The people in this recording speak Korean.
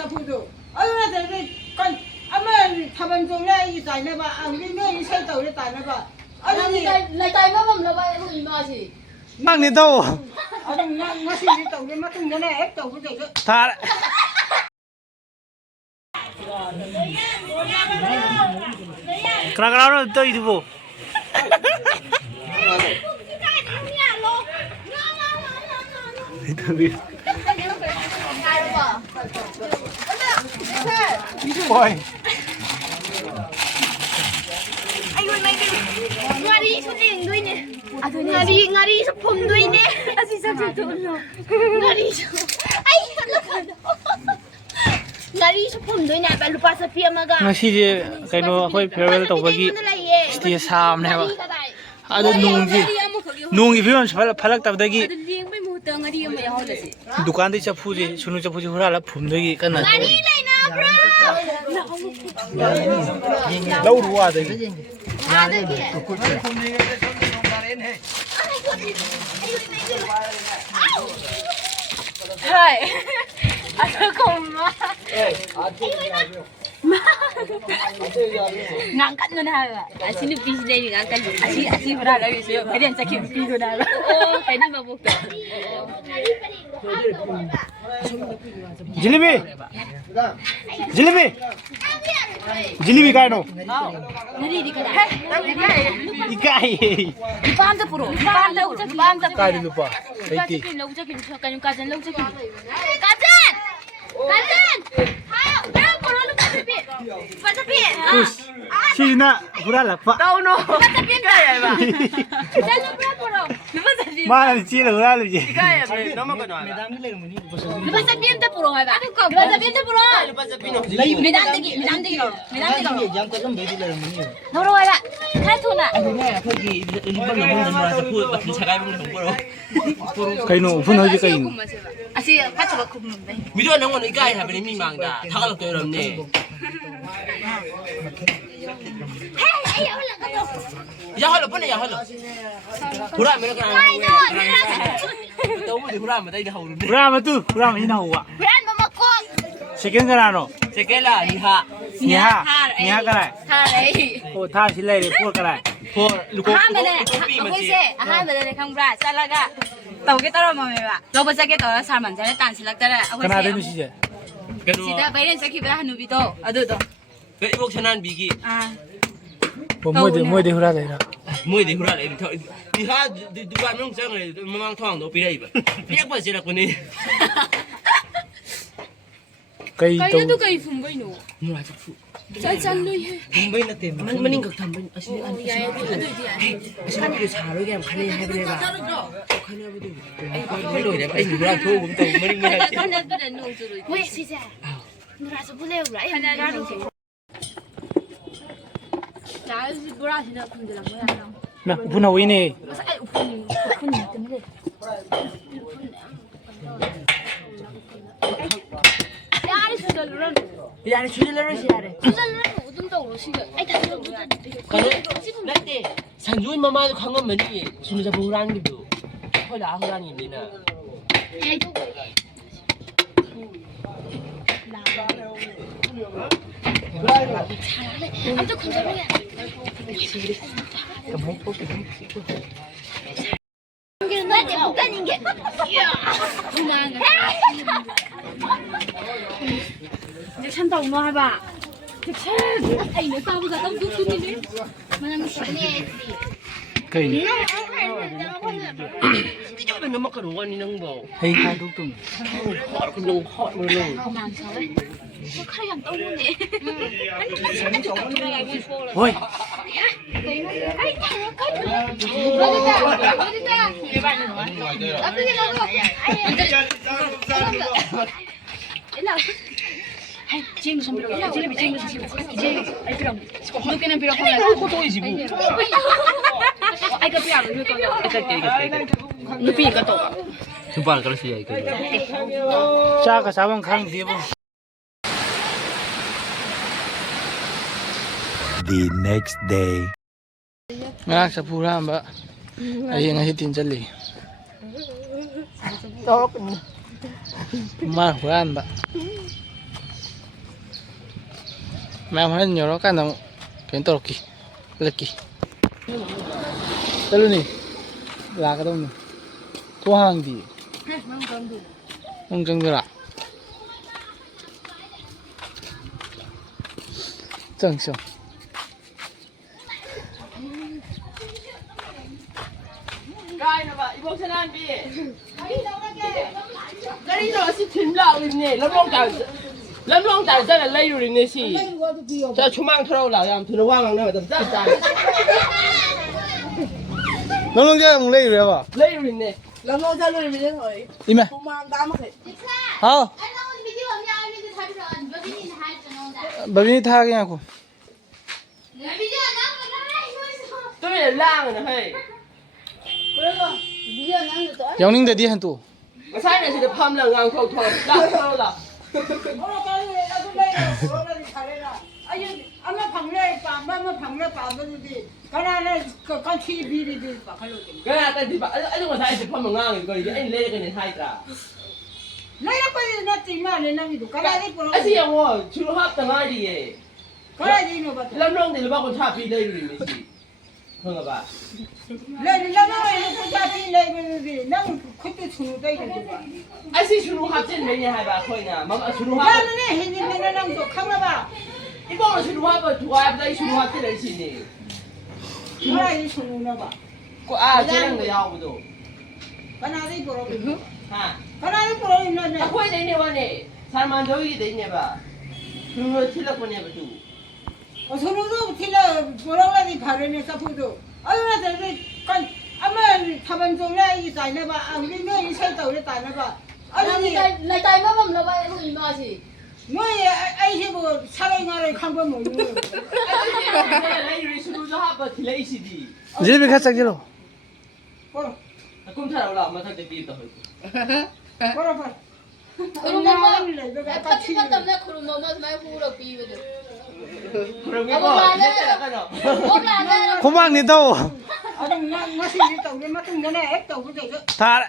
chafudo aduna da kan ama thaban jong la yi tai na ba ang ni no yi sai tau le tai na ba aduni lai tai ma mam la ba mu ma si mang ni đâu adun ma si ni tau le ma tung ne ek tau de thà kena nó tới đi bộ Boy. Ayo ngari syutingด้วยเนี่ยngari sepom ด้วยเนี่ย asi sakit tu lo ngari ai ngari sepom ด้วยเนี่ย ba lupa sapi amaga ngasi je kaino khoi farewell tawbagi stage sam ne ba adu nungi film phalak tabdagi ling bai mu ta ngari ama ya hola si dukan dei chafu je sunu chafu je hurala phum dagi kana ngari lai na bro lau ruwa dai hai ada koma ngangkat nuna ba asini bis dai ngangkat asi hura la bi so barian sakit bi nuna ba oh tadi mabuk to jalebi jalebi kai no ngari di kada ikai di pam ta puro pam ta kai lupa Kaiti lau jakin kan kajan lau jakin kajan hayo dah puro lu pasapi terus sina hurala pa tahu no pasapi kaya ba jalan puro lu pasapi mana sila hurala je kaya ba nama ko no lu pasapi ta puro hai ba lu pasapi ta puro lu pasapi no medan degi jam ko lam bedi la muni noro hai ba kha thuna kaino phun hoje kai asi khacha khum bai video nang on ikai ha bani mi mangda thagal to ram ne hey hola kato ya halo pun ya halo hura me kan to mu hura ma dai da hawru hura ma ina huwa brand mama ko second kana no sekela ni ha kara ha lai o tha silai re por kara for lu ko ko se ahan bale khambra salaga tawge taro mame ba lobo sake to sarman jare tan silak tara kana de nu sije kanu sida bayren saki ba hanu bi to adu to be ibok sanan bigi moi de hura da moi de hura le ni ha dukan nong sang le mamang thong do pi dai ba piak ba sira ko ni kai to kai fum bai no mu ra chu chan lui he mumbai na te maning gak tham asi an asi ni sa ro gam khane hai bale ba khane ba du ai ko loi da ai ni ra tho gum to maning ma chi khana ba no zu ru we si ja nura sa bule ura ai khana ga ru ke ja si bura si na khum de la mo ya no na phun hawi ne ai phun ni tem le yani sudah sih ada nanti sanjuin mama itu kangen meni sudah jadi orang gitu kau dah orang ini na bukan ini Jackson tàu nói bà Jackson ai nữa sao bây giờ tao giúp tôi đi mà làm sao nè kai cái chỗ này nó mắc cái đồ ăn nâng bầu hay kai duk tum họ cũng nâng họ mới luôn làm sao đấy nó khai làm tao luôn nè oi Hai, cing sambil cing cing ai bilang, lu kena bilang kalau kau tahu sih bu ai ke bilang lu kalau lu pi ke to sumpah kalau sih itu cha ka sabang khang di bo the next day ngak sa pura ba ay ngahi tin chali ma huran ba ꯃꯌꯥꯝ ꯍꯣꯔꯦꯟ ꯌꯧꯔꯀꯥꯟꯗ ꯑꯃꯨꯛ ꯀꯩꯅꯣ ꯇꯧꯔꯛꯀꯦ ꯂꯛꯀꯤ ꯆꯠꯂꯨꯅꯤ ꯂꯥꯛꯀꯗꯧꯅꯤ ꯊꯣꯡ ꯍꯥꯡꯗꯤ ꯅꯪ ꯆꯪꯗꯣꯏꯔꯥ ꯆꯪ ꯀꯥꯏꯅꯕ 이봉선한비 ꯀꯔꯤꯅꯣ ꯑꯁꯤ ꯊꯤꯟ ꯂꯥꯛꯂꯤꯕꯅꯦ ꯂꯝꯂꯣꯡ ꯆꯠꯂ ꯂꯩꯔꯨꯔꯤꯅꯦ ꯁꯤ 저 주망 털어올라 야 들어 와 막나 좀 짜. ꯅꯪ ꯑꯃꯨꯛ ꯂꯩꯔꯨꯔꯦꯕ 레이루리네. ꯂꯝꯂꯣꯡ ꯆꯠꯂꯨꯔꯤꯃꯤꯅꯦ ꯍꯣꯏ 이메 ꯍꯨꯃꯥꯡ ꯀꯥꯃꯈꯩ ꯍꯥꯎ 바비니 타게 하고 또 랑은 해. 그래서 니가 나는 또 영닝대디 한또 사이는 시대 팜랑 랑扣 털. 랑 털어올라. 아마 방래 밤밤 방래 밤들이 가나는 그 같이 비리비 바칼로지 그래 아까 네 아주 사이즈 팜랑 랑 이거 이게 애 레이그네 사이다. 내가 빨리 났지만 내가 가라지 보러 아시 영어 주로 합당 말이에. 가라지 너 봤다 람롱들 바고 차비 레이루리네 시. 그런가 봐. 내가 이거 잡히 내버리지 난 그때 주는데 이거 아시 주로 합진 매냐 해봐 거이나. 맘 주로 합. 나는 해니면은 남도 가봐 이번에 주로 합은 좋아하다 주로 합진 시니. 가라지 주는 봐 아 쟤랑도 야오도. 가나지 보러 아. 가나지 보러 있는데 아코에 되네 와네. 사람 저기 되네 봐. 그거 틀렸거냐 봐도. 서로도 틀려 보러가지 바르네 사포도 아유나 저기 아마 타반 좀래 이 다이나 봐 우리 너 인생 떠오래 다이나 봐 아니 lại tay mà bầm là vậy không nhìn mà gì 너희 아이씨 뭐 사랑하는 한번 먹는 거 레이루리 수루도 합은 딜레이시디. 집에 가자 길로 걸어 꿈잘 올라 엄마 상대 비다 헐. 걸어 봐 그럼 엄마 같이 갔다면 그럼 엄마 말 후로 비거든 그럼 이거 엄마 안 해. 약간요. 엄마 안 해. 고맙니 또 아니 나 신이 또 우리 맞은 거네 액도 그저 다